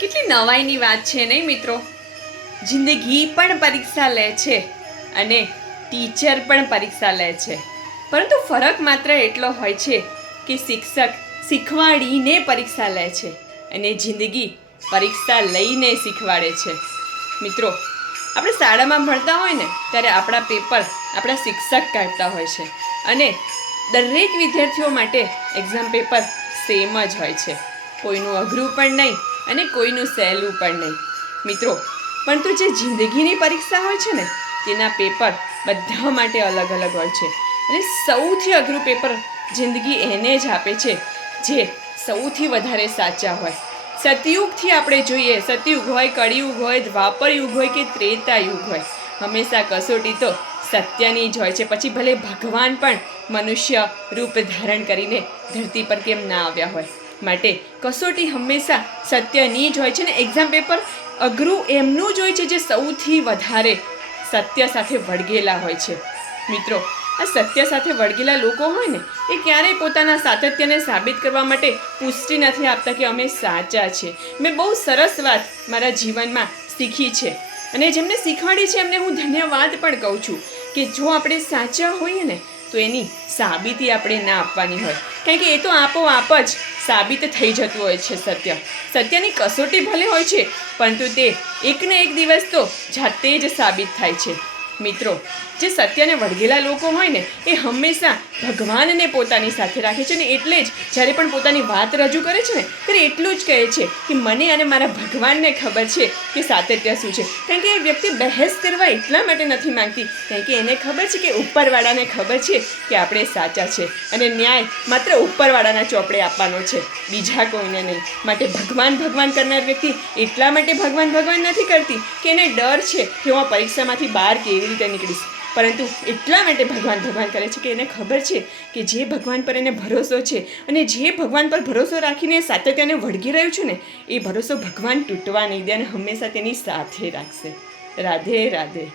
કેટલી નવાઈની વાત છે નહીં મિત્રો? જિંદગી પણ પરીક્ષા લે છે અને ટીચર પણ પરીક્ષા લે છે, પરંતુ ફરક માત્ર એટલો હોય છે કે શિક્ષક શીખવાડીને પરીક્ષા લે છે અને જિંદગી પરીક્ષા લઈને શીખવાડે છે. મિત્રો, આપણે શાળામાં ભણતા હોય ને ત્યારે આપણા પેપર આપણા શિક્ષક કાઢતા હોય છે અને દરેક વિદ્યાર્થીઓ માટે એક્ઝામ પેપર સેમ જ હોય છે. કોઈનું અઘરું પણ નહીં અને કોઈનું સહેલું પણ નહીં મિત્રો. પરંતુ જે જિંદગીની પરીક્ષા હોય છે ને તેના પેપર બધા માટે અલગ અલગ હોય છે અને સૌથી અઘરું પેપર જિંદગી એને જ આપે છે જે સૌથી વધારે સાચા હોય. સતયુગથી આપણે જોઈએ, સતયુગ હોય, કળિયુગ હોય, દ્વાપર યુગ હોય કે ત્રેતા યુગ હોય, હંમેશા કસોટી તો સત્યની જ હોય છે. પછી ભલે ભગવાન પણ મનુષ્ય રૂપ ધારણ કરીને ધરતી પર કેમ ના આવ્યા હોય, માટે કસોટી હંમેશા સત્યની જ હોય છે ને એક્ઝામ પેપર અઘરું એમનું જ હોય છે જે સૌથી વધારે સત્ય સાથે વળગેલા હોય છે. મિત્રો, આ સત્ય સાથે વળગેલા લોકો હોય ને એ ક્યારેય પોતાના સાતત્યને સાબિત કરવા માટે પુષ્ટિ નથી આપતા કે અમે સાચા છે. મેં બહુ સરસ વાત મારા જીવનમાં શીખી છે અને જેમને શીખવાડી છે એમને હું ધન્યવાદ પણ કહું છું કે જો આપણે સાચા હોઈએ ને તો એની સાબિતી આપણે ના આપવાની હોય, કારણ કે એ તો આપોઆપ જ સાબિત થઈ જતું હોય છે. સત્યની કસોટી ભલે હોય છે પરંતુ તે એકને એક દિવસ તો જાતે જ સાબિત થાય છે. મિત્રો, જે સત્યને વળગેલા લોકો હોય ને એ હંમેશા ભગવાનને પોતાની સાથે રાખે છે ને એટલે જ જ્યારે પણ પોતાની વાત રજૂ કરે છે ને ત્યારે એટલું જ કહે છે કે મને અને મારા ભગવાનને ખબર છે કે સાતત્ય શું છે. કારણ કે એ વ્યક્તિ બહેસ કરવા એટલા માટે નથી માંગતી, કારણ કે એને ખબર છે કે ઉપરવાળાને ખબર છે કે આપણે સાચા છે અને ન્યાય માત્ર ઉપરવાળાના ચોપડે આપવાનો છે, બીજા કોઈને નહીં. માટે ભગવાન ભગવાન કરનાર વ્યક્તિ એટલા માટે ભગવાન ભગવાન નથી કરતી કે એને ડર છે કે હું આ પરીક્ષામાંથી બહાર કેવી રીતે નીકળીશ, પરંતુ એટલા માટે ભગવાન ભગવાન કરે છે કે એને ખબર છે કે જે ભગવાન પર એને ભરોસો છે અને જે ભગવાન પર ભરોસો રાખીને સાતત્યને વળગી રહ્યું છે ને એ ભરોસો ભગવાન તૂટવા નહીં દે અને હંમેશા તેની સાથે રાખશે. રાધે રાધે.